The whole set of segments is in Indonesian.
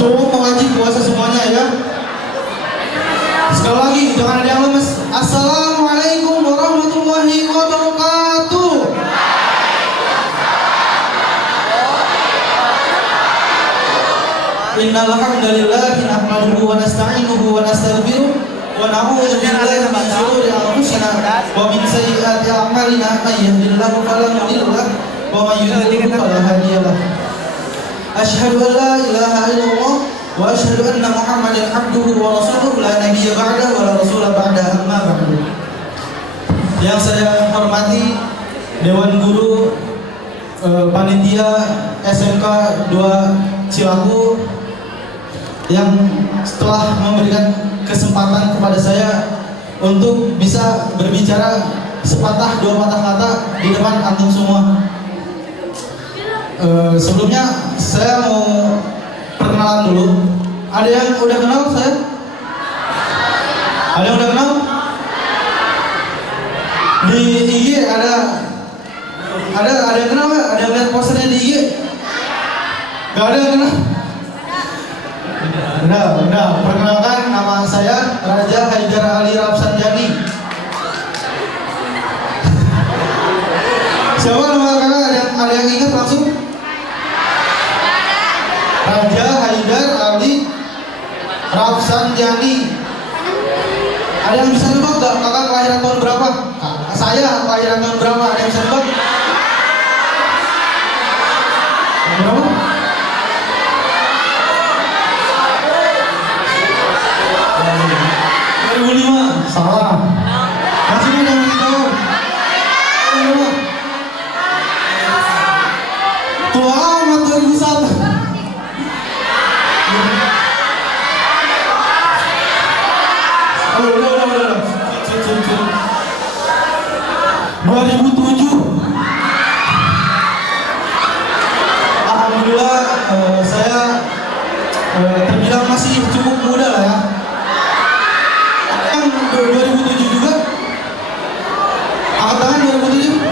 Cowok mau ngaji puasa semuanya ya. Sekali lagi, jangan ada yang lemes. Assalamualaikum warahmatullahi wabarakatuh. Innal hamdalillah nahmaduhu wa nasta'inuhu wa nastaghfiruh wa na'udzu billahi min shururi anfusina wa min sayyiati a'malina may yahdihillahu fala mudilla lahu wa may yudlil fala hadiya lahu. Asyhadu an la ilaha illallah wa asyhadu anna Muhammadan abduhu wa rasuluhu la nabiyya ba'dahu wa la rasula ba'dahu amma ba'du. Yang saya hormati Dewan Guru Panitia SMK 2 Cilaku yang setelah memberikan kesempatan kepada saya untuk bisa berbicara sepatah dua patah kata di depan antum semua. Sebelumnya saya mau perkenalan dulu. Ada yang udah kenal saya? Ada yang udah kenal? Di IG ada yang kenal nggak? Ada yang lihat posternya di IG? Gak ada yang kenal? Udah. Perkenalkan, nama saya Raja Haidar Ali Rafsanjani. Siapa nama kakak? Ada yang ingat langsung? Raja Haidar Ali Rafsanjani. Ada yang bisa nebak gak kakak kelahiran tahun berapa? Saya kelahiran tahun berapa? Ada yang bisa nebak? Berapa? 2005. Salah. Masih ada yang tahu? Tua amat 2001. Udah. 2007. Alhamdulillah saya terbilang masih cukup muda lah ya. Yang 2007 juga. Angkat tangan 2007.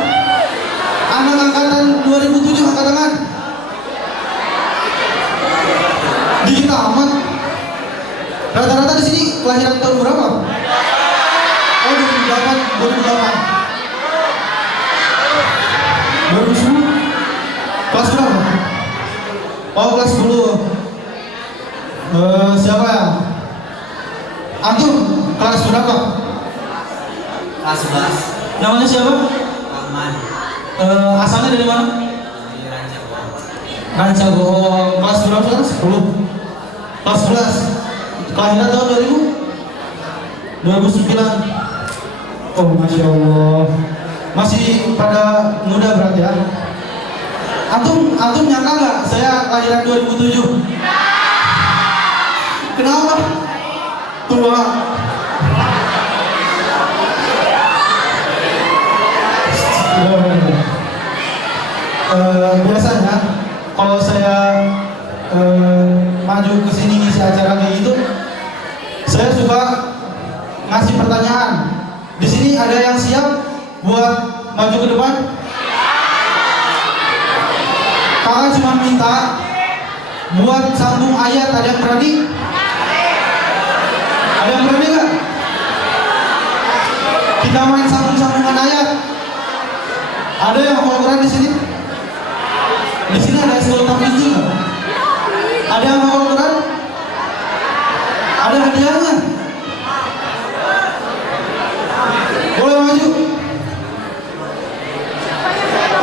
Anak angkatan 2007 angkat tangan. Dikit amat. Rata-rata di sini kelahiran tahun berapa? Oh 2008. 2010. Kelas berapa? Oh kelas 10. Siapa ya? Antum kelas berapa? Kelas 11. Namanya siapa? Rahman. Asalnya dari mana? Dari Rancaboh. Rancaboh. Kelas berapa sekarang? 10. Kelas 11. Kelahiran tahun 2009. Oh masya Allah. Masih pada muda berarti ya. Antum nyangka nggak saya kelahiran 2007? Kenapa? Tua. Biasanya kalau saya maju ke sini ngisi acara kayak gitu, saya suka ngasih pertanyaan. Di sini ada yang siap buat maju ke depan? Kakak cuma minta buat sambung ayat. Ada yang berani? Ada yang berani nggak? Kita main sambung-sambungan ayat. Ada yang mau Quran di sini? Di sini ada sekolah tahfiz juga. Ada yang mau Quran? Ada hadiahnya? Boleh maju?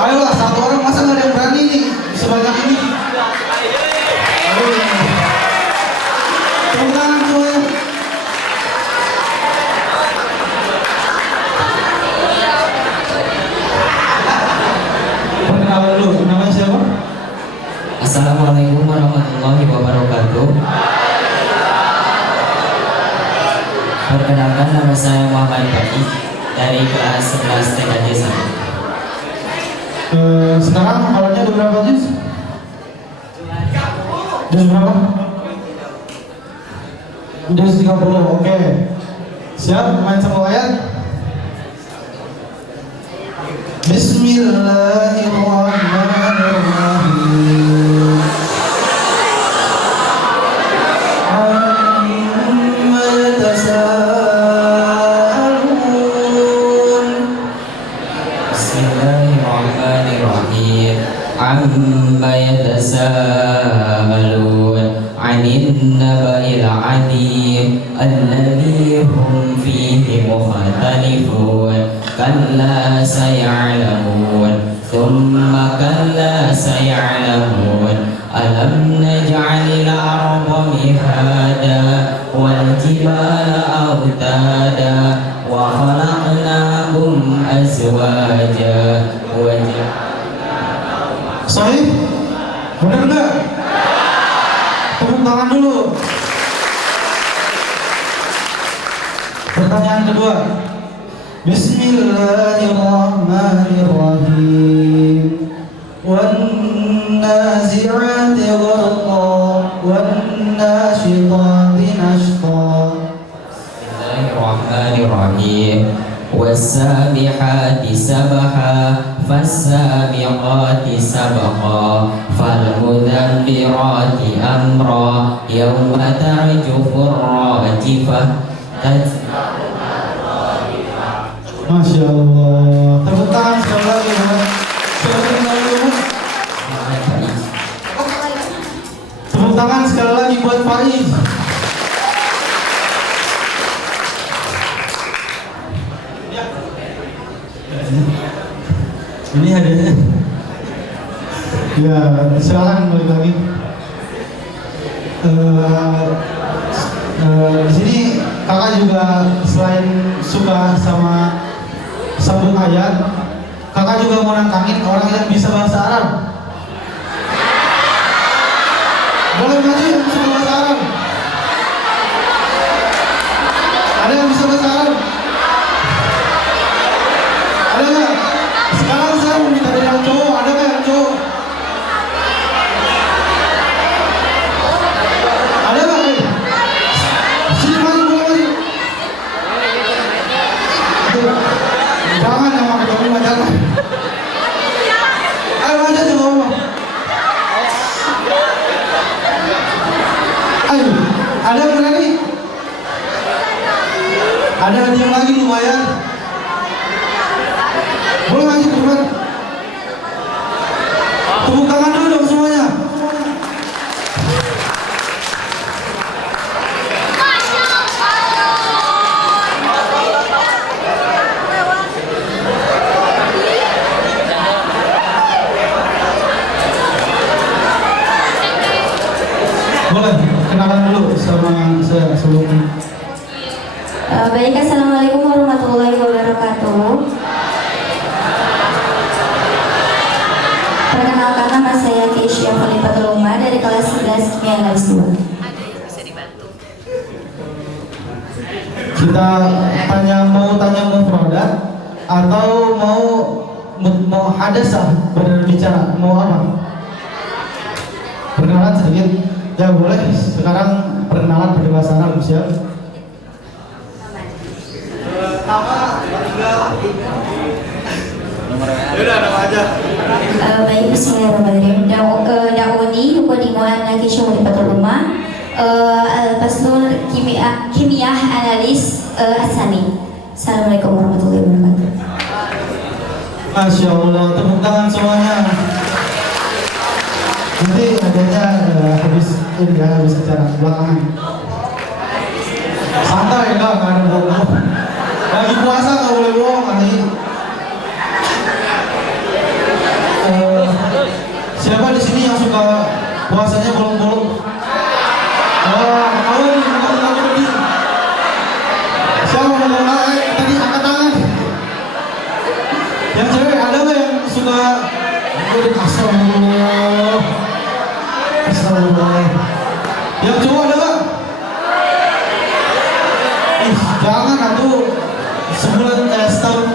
Ayolah, satu orang masa nggak ada yang berani nih sebanyak ini? Tepuk tangan semuanya. Perkenalan dulu, namanya siapa? Assalamualaikum warahmatullahi wabarakatuh. Perkenalkan, nama saya Muhammad Baki dari kelas 11 TKJ 1. Sekarang awalnya udah berapa juz? Juz berapa? Juz 30, oke. Siap, main sama ayat? Bismillahirrahmanirrahim. يتساءلون عن النبأ العظيم الذي هم فيه مختلفون كلا سيعلمون ثم كلا سيعلمون ألم نجعل الأرض مهادا والجبال أوتادا وخلقناكم أزواجا Sahih? Benar enggak? Tepuk tangan dulu. Pertanyaan kedua. Bismillahirrahmanirrahim. Wan nazi'ati gharqa wan nashitati nashqa. Bismillahirrahmanirrahim. والسابحات سبحا فالسابقات سبقا فالمدبرات أمرا يوم ترجف الراجفة Masya Allah. Tepuk tangan sekali lagi ya. Sekali lagi. Tepuk tangan sekali lagi buat Faiz. Ini hadiahnya. Ya, silakan balik lagi. Di sini kakak juga selain suka sama sambung ayat, kakak juga mau nantangin orang yang bisa bahasa Arab. Boleh maju yang bisa bahasa Arab? Ada yang bisa bahasa Arab? Ada nggak? Sekarang saya mau minta dari yang cowok, ada nggak yang cowok? Ada nggak? Sini maju, boleh maju. Jangan yang pakai topi jangan. Ayo maju aja ngomong. Ayo, ada yang berani? Ada hadiah lagi lumayan. Boleh maju ke depan. Tepuk tangan dulu dong semuanya. Boleh kenalan dulu sama saya sebelum. Baik, assalamualaikum warahmatullahi wabarakatuh. Perkenalkan, nama saya Keisha Khalifatul Umar dari kelas 11 Kimia Garis 2. Kita tanya mufradat atau mau hadasah berbicara, mau apa? Perkenalan sedikit. Ya boleh. Sekarang perkenalan pada bahasa Arab, siap? Nama, tinggal. Yaudah, nama aja. Baik, bismillahirrahmanirrahim. Dakwani Nukodimu Ana Keisha Khalifatul Umar. Al-Faslul Kimia Analis Asani. Assalamualaikum warahmatullahi wabarakatuh. Masya Allah, tepuk tangan semuanya. Nanti adanya habis ini ya, habis acara belakangan. Santai, enggak ada bohong. Lagi puasa nggak boleh bohong lagi. Siapa di sini yang suka puasanya bolong-bolong? Oh, kamu lebih. Siapa mau ngomong tadi angkat tangan? Yang cewek ada nggak yang suka? Astagfirullah. Astagfirullah. Yang cowok ada nggak? Jangan atuh. Sebulan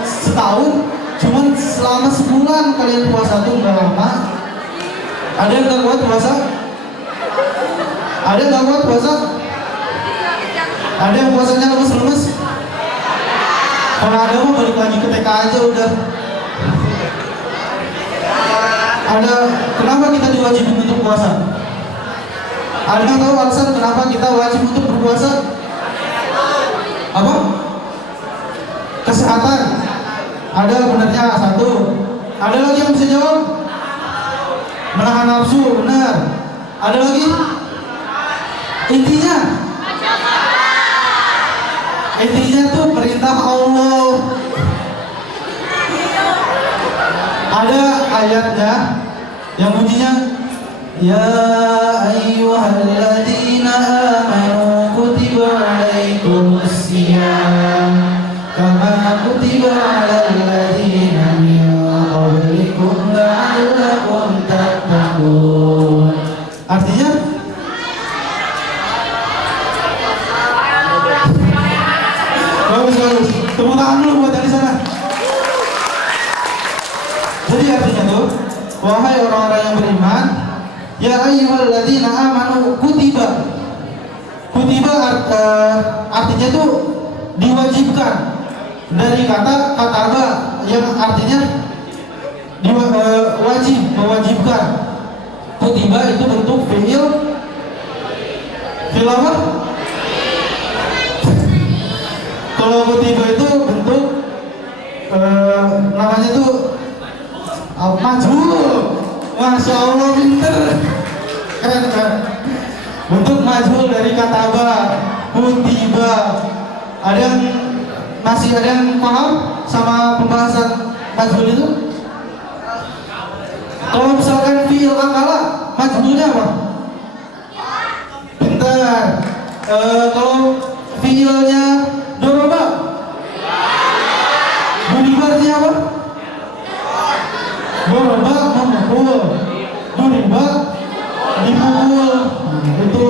setahun, cuman selama sebulan kalian puasa tuh nggak lama. Ada yang nggak kuat puasa? Ada yang nggak kuat puasa? Ada yang puasanya lemes-lemes? Kalau ada mah balik lagi ke TK aja udah. Ada kenapa kita diwajibkan untuk puasa? Ada yang tahu alasan kenapa kita wajib untuk berpuasa? Apa? Kesehatan. Ada benarnya satu. Ada lagi yang bisa jawab? Menahan nafsu, benar. Ada lagi? Intinya tuh perintah Allah. Ada ayatnya yang bunyinya ya ayyuhalladzina amanu kutiba alaikumusiyam kama kutiba alal ladzina min qablikum la'allakum tattaqun. Artinya bagus. Tepuk tangan dulu buat dari sana. Jadi artinya tuh, wahai orang-orang yang beriman, ya ayyuhalladzina amanu kutiba. Kutiba artinya tuh diwajibkan. Dari kata kataba yang artinya wajib, mewajibkan. Kutiba itu bentuk fi'il apa? Kalau kutiba itu bentuk namanya tuh majhul. Masya Allah, pinter, keren. Bentuk majhul dari kataba, kutiba. Masih ada yang paham sama pembahasan majhul itu? Kalau misalkan fi'il akala, majhulnya apa? Pintar. Kalau fi'ilnya doroba, budibarnya apa? Doroba memukul, duriba dipukul. Itu.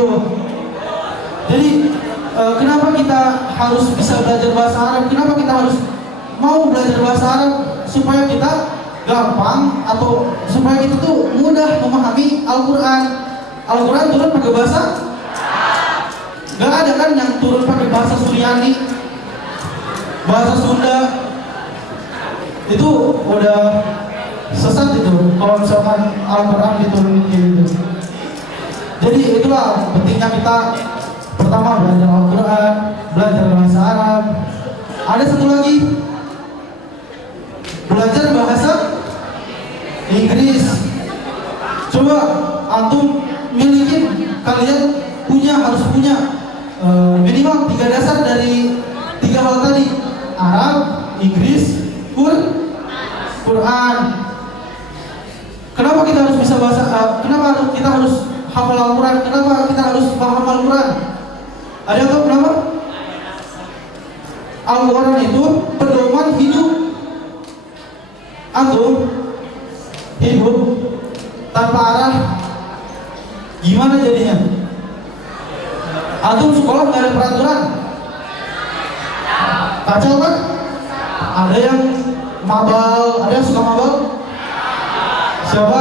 Jadi kenapa kita harus bisa belajar bahasa Arab? Kenapa kita harus mau belajar bahasa Arab? Supaya kita gampang atau supaya kita tuh mudah memahami Al-Quran. Al-Quran turun pakai bahasa? Gak ada kan yang turun pakai bahasa Suryani, bahasa Sunda. Itu udah sesat itu kalau misalkan Al-Quran diturunin gitu. Jadi itulah pentingnya kita pertama belajar Al-Quran, belajar bahasa Arab. Ada satu lagi, belajar bahasa Inggris. Coba antum milikin, kalian harus punya minimal 3 dasar dari 3 hal tadi: Arab, Inggris, Quran. Kenapa kita harus bisa bahasa? Kenapa kita harus hafal Al-Quran? Kenapa kita harus paham Al-Quran? Ada yang tahu kenapa? Al-Quran itu pedoman hidup. Antum hidup tanpa arah, gimana jadinya? Antum sekolah nggak ada peraturan, kacau kan? Ada yang mabal, ada yang suka mabal. Siapa?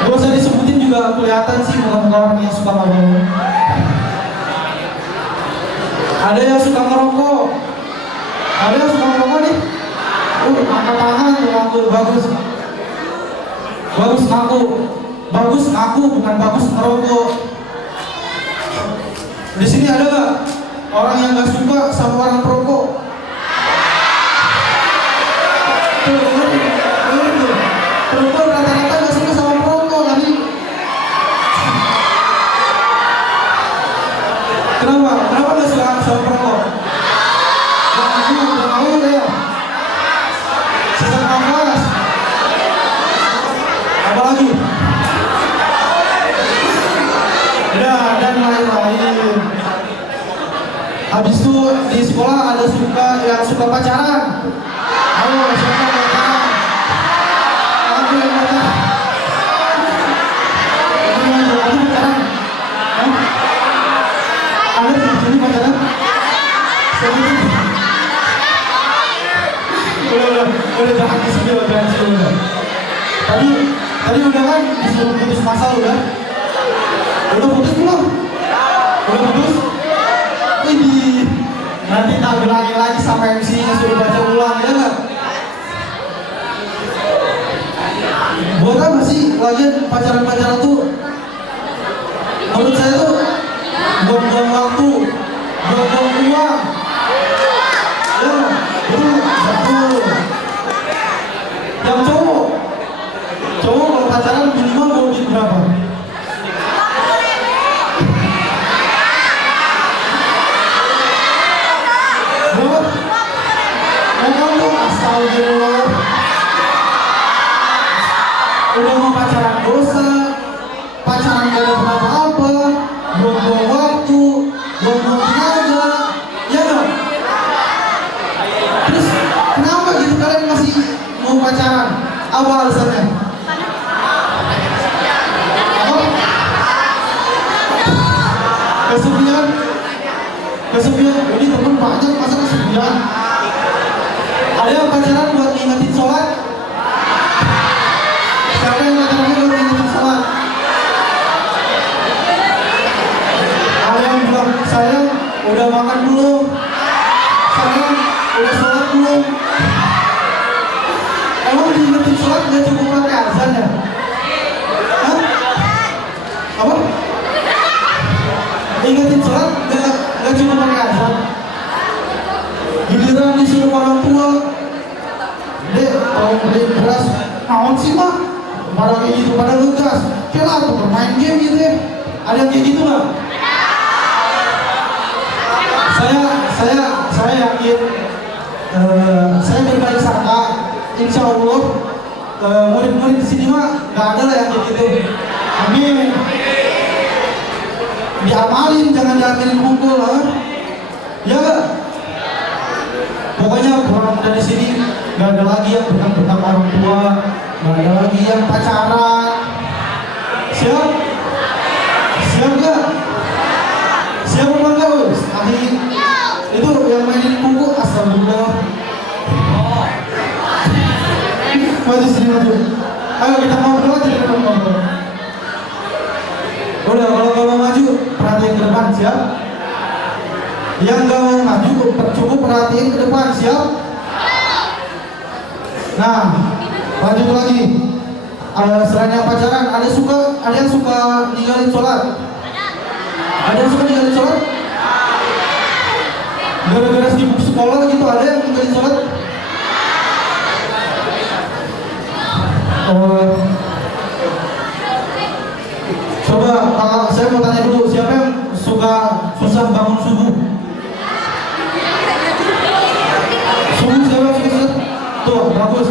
Gak usah disebutin juga kelihatan sih muka-muka orang yang suka mabal. Ada yang suka ngerokok. Ada yang suka ngerokok nih. Angkat tangan, ngaku bagus. Bagus ngaku. Bagus ngaku, bukan bagus ngerokok. Di sini ada gak orang yang gak suka sama orang perokok? Perokok rata-rata gak suka sama perokok lagi. Kenapa? Kenapa gak suka sama perokok? Gak mau ya? Sesak nafas. Apa lagi? Dan lain-lain. Habis itu di sekolah ada yang suka pacaran. Ayo, siapa yang pacaran? Aku yang pacaran. Aku pacaran. Ada di sini pacaran? Udah jangan disini, udah. Tadi udah kan disuruh putus masal udah. Udah putus belum? Udah putus? Ini nanti tak bilangin lagi sama MC-nya suruh baca ulang ya nggak? Buat apa sih lagian pacaran tuh? Menurut saya tuh buang-buang waktu, buang-buang uang. Ya, betul. Yang cowok kalau pacaran minimal mau duit berapa? Apa alasannya? Apa? Kesepian. Kesepian. Ini teman banyak masa kesepian. Ada yang pacaran buat ngingetin sholat? Siapa yang pacaran buat ngingetin sholat? Ada yang bilang, sayang udah makan belum? Sayang udah sholat belum? Emang diingetin sholat gak cukup pakai azan ya? Hah? Apa? Ingetin sholat gak cukup pakai azan? Giliran disuruh orang tua, dek, tolong beliin beras. Naon sih mah? Pada kayak gitu, pada ngegas. Kayak lah tuh bermain game gitu ya. Ada yang kayak gitu nggak? Saya yakin, saya berbaik sangka. Insya Allah, murid-murid di sini mah nggak ada lah yang kayak gitu. Amin. Diamalin, jangan diambilin pukul, ya nggak? Pokoknya orang dari sini nggak ada lagi yang bentang-bentang orang tua, nggak ada lagi yang pacaran. Siap? Siap nggak? Siap apa nggak, Bos? Amin. Itu yang mainin buku astagfirullah. Maju sini maju. Ayo kita ngobrol aja, kita ngobrol. Udah, kalau maju perhatiin ke depan, siap? Yang gak mau maju cukup perhatiin ke depan, siap? Nah, lanjut lagi. Selain yang pacaran, ada yang suka ninggalin sholat? Ada yang suka ninggalin sholat? Gara-gara sibuk sekolah gitu, ada yang ninggalin sholat? Coba saya mau tanya dulu, siapa yang suka susah bangun subuh? Subuh siapa yang susah? Tuh, bagus.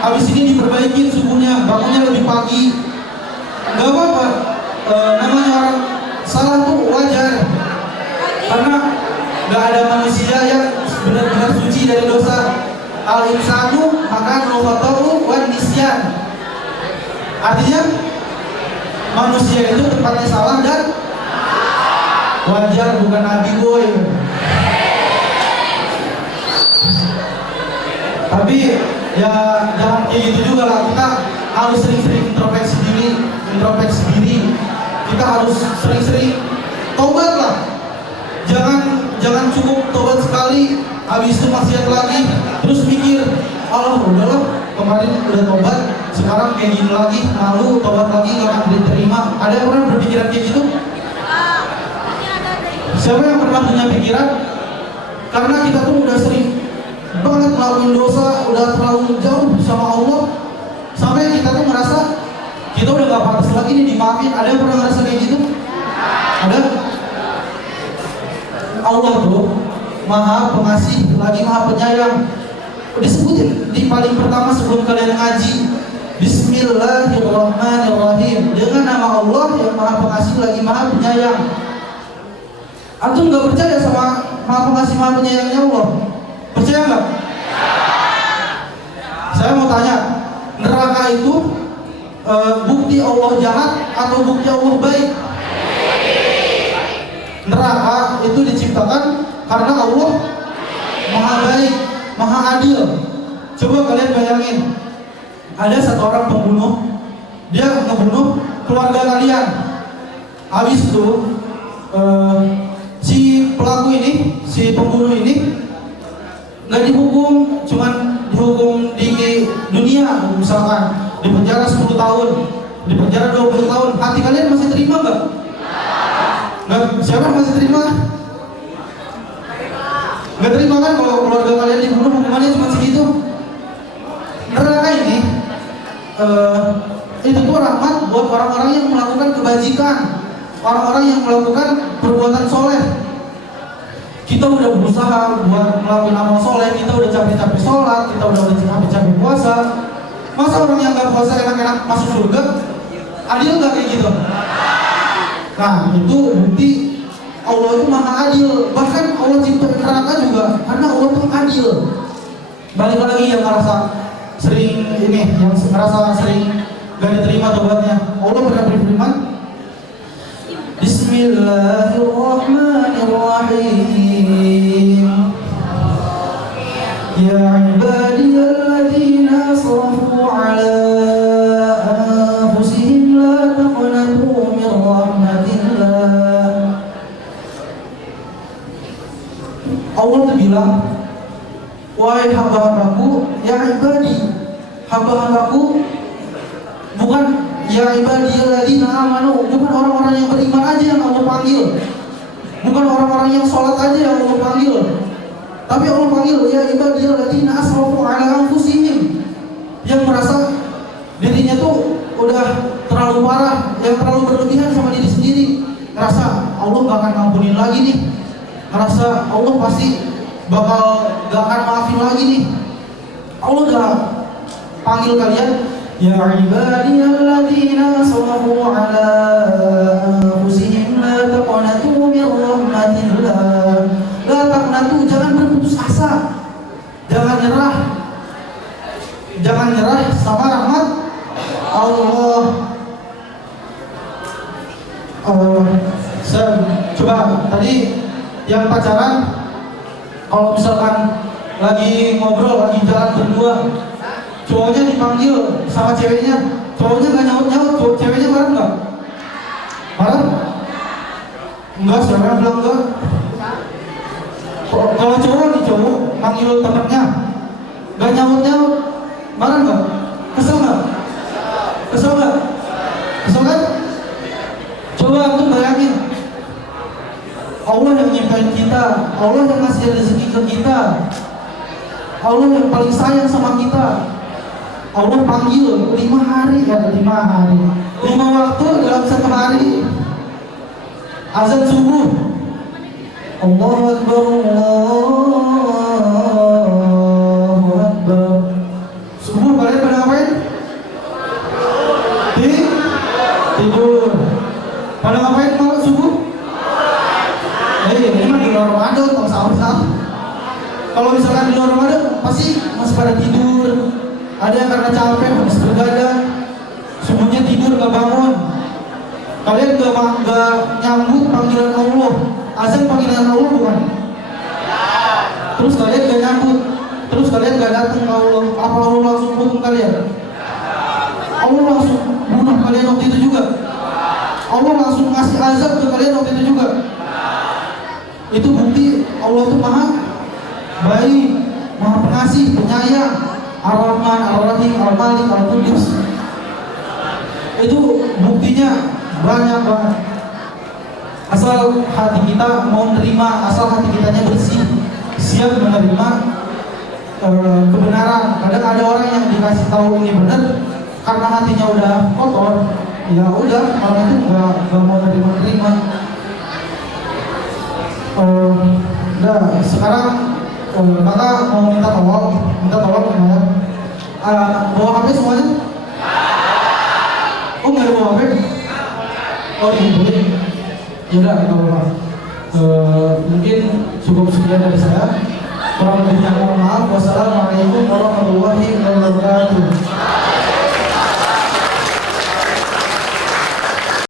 Habis ini diperbaikin subuhnya, bangunnya lebih pagi. Gak apa-apa, namanya orang salah tuh wajar. Karena gak ada manusia yang benar-benar suci dari dosa. Al-insanu maka nufatahu wan nisyan. Artinya manusia itu tempatnya salah dan wajar, bukan nabi boy. Tapi ya jangan kayak gitu juga lah. Kita harus sering-sering introspeksi diri. Kita harus sering-sering tobat lah. Jangan cukup tobat sekali, habis itu maksiat lagi, terus mikir, Allah udahlah, kemarin udah tobat, sekarang kayak gini lagi, malu, tobat lagi gak akan diterima. Ada yang pernah berpikiran kayak gitu? Siapa yang pernah punya pikiran? Karena kita tuh udah sering banget ngelakuin dosa, udah terlalu jauh sama Allah, sampai kita tuh merasa kita udah gak pantas lagi nih dimaafin. Ada yang pernah ngerasa kayak gitu? Ada? Allah tuh Maha Pengasih lagi Maha Penyayang. Disebutin di paling pertama sebelum kalian ngaji, Bismillahirrahmanirrahim, dengan nama Allah yang Maha Pengasih lagi Maha Penyayang. Antum nggak percaya sama Maha Pengasih Maha Penyayangnya Allah? Percaya nggak? Saya mau tanya, neraka itu bukti Allah jahat atau bukti Allah baik? Neraka itu diciptakan karena Allah Maha baik, Maha adil. Coba kalian bayangin, ada satu orang pembunuh, dia ngebunuh keluarga kalian. Habis itu si pelaku ini, si pembunuh ini nggak dihukum, cuman dihukum di dunia, misalkan di penjara 10 tahun, di penjara 20 tahun. Hati kalian masih terima nggak? Nggak, siapa masih terima? Nggak terima kan kalau keluarga kalian dibunuh, hukumannya cuma segitu. Neraka ini itu tuh rahmat buat orang-orang yang melakukan kebajikan, orang-orang yang melakukan perbuatan soleh. Kita udah berusaha buat melakukan amal soleh, kita udah capek-capek sholat, kita udah capek-capek puasa. Masa orang yang nggak puasa enak-enak masuk surga? Adil nggak kayak gitu? Nah, itu bukti Allah itu Maha adil. Bahkan Allah ciptain neraka juga karena Allah itu adil. Balik lagi yang ngerasa sering ini, yang merasa sering gak diterima tobatnya. Allah pernah berfirman, Bismillahirrahmanirrahim. Ya ibadiyalladzina asrafu ala anfusihim la taqnatu min rahmatillah. Allah tuh bilang, wahai hamba-hambaku, ya ibadi, hamba-hambaku, bukan ya ibadiyalladzina amanu, bukan orang-orang yang beriman aja yang Allah panggil, bukan orang-orang yang sholat aja yang Allah panggil, tapi Allah panggil ya ibadiyalladzina asrafu ala anfusihim, yang merasa dirinya tuh udah terlalu parah, yang terlalu berlebihan sama diri sendiri, ngerasa Allah gak akan ngampunin lagi nih, ngerasa Allah pasti bakal gak akan maafin lagi nih. Allah udah panggil kalian, ya ibadiyalladzina asrafu ala anfusihim la taqnatu min rahmatillah. La taqnatu, jangan berputus asa, jangan nyerah sama rahmat Allah. Coba tadi yang pacaran, kalau misalkan lagi ngobrol, lagi jalan berdua, cowoknya dipanggil sama ceweknya, cowoknya gak nyaut-nyaut, ceweknya marah gak? Marah? Enggak, siapa bilang enggak? Kalau cowok panggil temennya gak nyaut-nyaut, marah gak? Kesel gak? Kesel gak? Kesel kan? Coba tuh bayangin, Allah yang nyiptain kita, Allah yang ngasih rezeki ke kita, Allah yang paling sayang sama kita, Allah panggil 5 hari, 5 waktu dalam 1 hari. Azan subuh, Allahu Akbar, Allahu Akbar. Subuh kalian pada ngapain? Tidur. Pada ngapain kalau subuh? Ini mah di luar Ramadan, tong sahur. Kalau misalkan di luar Ramadan, pasti masih pada tidur. Ada yang karena capek habis begadang, subuhnya tidur gak bangun. Kalian gak nyambut panggilan Allah. Azan panggilan Allah bukan? Terus kalian gak nyambut, terus kalian gak datang ke Allah. Apa Allah langsung hukum kalian? Allah langsung bunuh kalian waktu itu juga. Allah langsung ngasih azab ke kalian waktu itu juga. Itu bukti Allah itu maha baik, maha pengasih, penyayang, Ar-Rahman, Ar-Rahim, Al-Malik, Al-Qudus. Itu buktinya banyak banget. Asal hati kita mau nerima, asal hati kitanya bersih, siap menerima kebenaran. Kadang ada orang yang dikasih tahu ini benar, karena hatinya udah kotor, ya udah, orang itu nggak mau terima. Nah, sekarang kakak mau minta tolong ya. Bawa HP semuanya? Oh nggak ada bawa HP? Oh boleh. Yaudah, nggak apa-apa. Mungkin cukup sekian dari saya. Kurang lebihnya mohon maaf. Wassalamualaikum warahmatullahi wabarakatuh.